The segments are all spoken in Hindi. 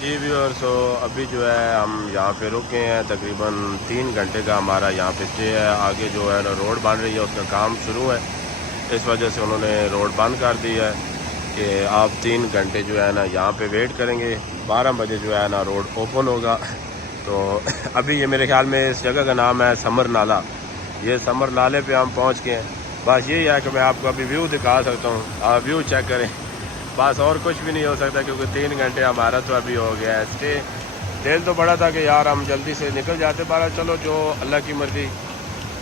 जी व्यूअर, सो अभी जो है हम यहाँ पे रुके हैं। तकरीबन 3 घंटे का हमारा यहाँ पे स्टे है। आगे जो है ना रोड बन रही है, उसका काम शुरू है। इस वजह से उन्होंने रोड बंद कर दी है कि आप 3 घंटे जो है ना यहाँ पे वेट करेंगे। 12 बजे जो है ना रोड ओपन होगा। तो अभी ये मेरे ख्याल में इस जगह का नाम है समर नाला। ये समर नाले पे हम पहुँच गए हैं। बस यही है कि मैं आपको अभी व्यू दिखा सकता हूँ, आप व्यू चेक करें। बस और कुछ भी नहीं हो सकता, क्योंकि 3 घंटे हमारा तो अभी हो गया है स्टे। दिल तो बड़ा था कि यार हम जल्दी से निकल जाते, पर चलो जो अल्लाह की मर्ज़ी,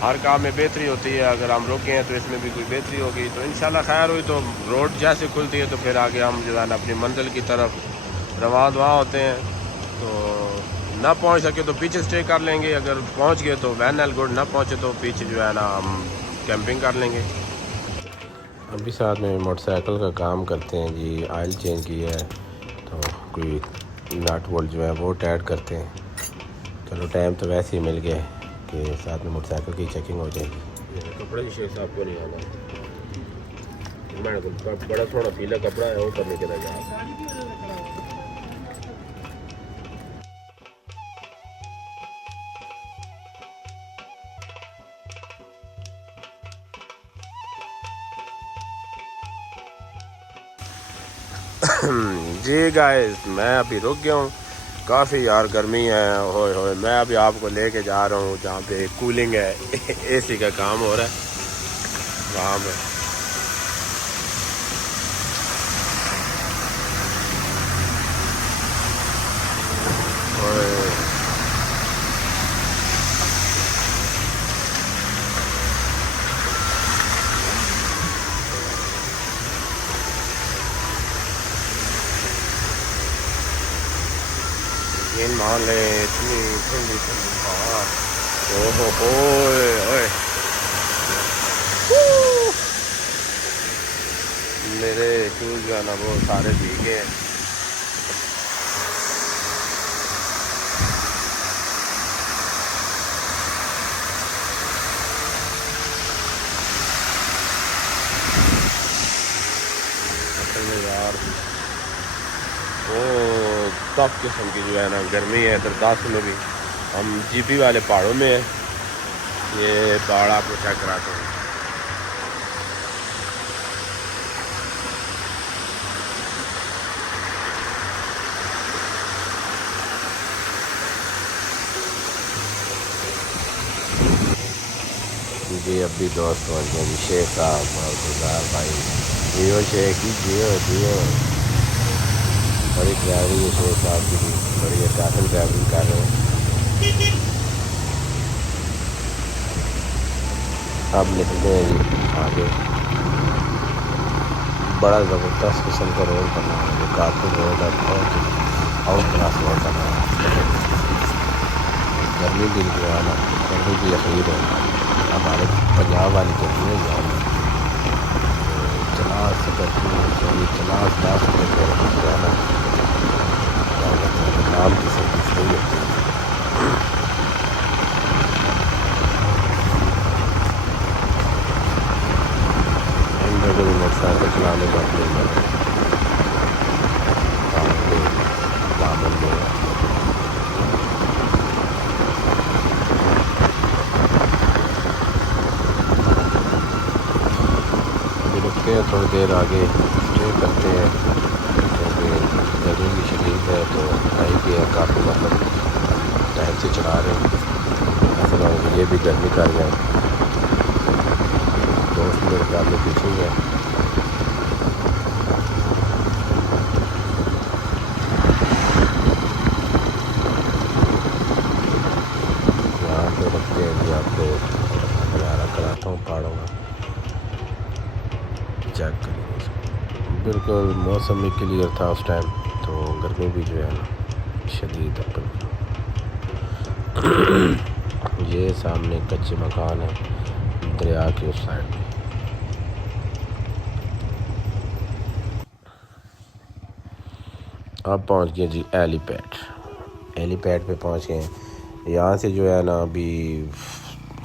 हर काम में बेहतरी होती है। अगर हम रुके हैं तो इसमें भी कोई बेहतरी होगी, तो इंशाल्लाह खैर हुई। तो रोड जैसे खुलती है तो फिर आगे हम जो है ना अपनी मंजिल की तरफ रवां दुआ होते हैं। तो ना पहुंच सके तो पीछे स्टे कर लेंगे, अगर पहुंच गए तो वैन एल गुड, ना पहुंचे तो पीछे जो है ना हम कैंपिंग कर लेंगे। अभी साथ में मोटरसाइकिल का काम करते हैं जी, ऑयल चेंज किया है तो कोई नट बोल्ट जो है वो टाइट करते हैं। चलो टाइम तो वैसे ही मिल गया है कि साथ में मोटरसाइकिल की चेकिंग हो जाएगी। कपड़े की शेख साहब को नहीं आना, बड़ा थोड़ा पीला कपड़ा है वो करने के लिए। जी गाइस, मैं अभी रुक गया हूँ। काफ़ी यार गर्मी है, होए होए। मैं अभी आपको लेके जा रहा हूँ जहाँ पे कूलिंग है। एसी का काम हो रहा है वहाँ पे। और ये मान ले, इतनी ठंडी ठंडी हवा। ओहो ओए ओए, मेरे शूज़ जो है ना वो सारे भीगे हैं। असल में यार वो टफ किस्म की जो है ना गर्मी है इधर दास में भी। हम जीपी वाले पहाड़ों में है, ये पहाड़ आपको चेक कराते हैं। जी अभी दोस्त पहुँच गए जी, शेख साहब और गुलजार भाई। जियो शेख ही, जियो जियो। बड़ी ड्राइवरी है शेख साहब की भी, बड़ी अटासन ड्राइविंग कर रहे हैं। अब निकलते हैं जी आगे। बड़ा ज़बरदस्त किस्म का रोड बना है, जो कारपुर रोड है, बहुत आउट क्लास रोड बना है। गर्मी भी जो है ना, गर्मी भी अखीर है हमारे पंजाब वाली गर्मी है यहाँ में। चलास गर्मी, सॉरी चलास 10 रुपये जो है ना, क्या कहते हैं नाम की सर्विस नहीं होती है। इन लोगों ने मोटरसाइकिल चलाने का अपने दामन में रुकते हैं, थोड़ी देर आगे स्टे करते हैं, क्योंकि गर्मी भी शदीद है। तो टाइम भी है काफ़ी, मतलब टाइम से चला रहे हैं, ऐसा ना हो कि ये भी गर्मी कर जाए। दोस्त मेरे ख्याल में पीछे ही है। यहाँ पे रखते हैं जी, आपको नज़ारा कराता हूँ पहाड़ों का, चेक करिए इसको। बिल्कुल मौसम भी क्लियर था उस टाइम, तो गर्मी भी जो है ना शदीद है बिल्कुल। ये सामने कच्चे मकान है दरिया के उस साइड में। अब पहुंच गए जी एलीपैड। एलीपैड पे पहुंच गए। यहाँ से जो है ना अभी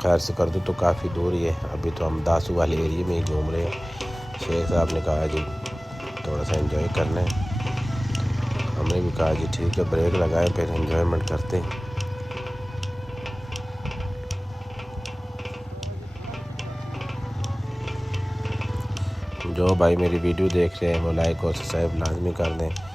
खैर से कर दो तो काफ़ी दूर ही है। अभी तो हम दासू वाले एरिया में ही घूम रहे हैं। शेख साहब ने कहा जी थोड़ा सा एंजॉय करना है, हमने भी कहा जी ठीक है ब्रेक लगाएं फिर एंजॉयमेंट करते हैं। जो भाई मेरी वीडियो देख रहे हैं वो लाइक और सब्सक्राइब लाजमी कर दें।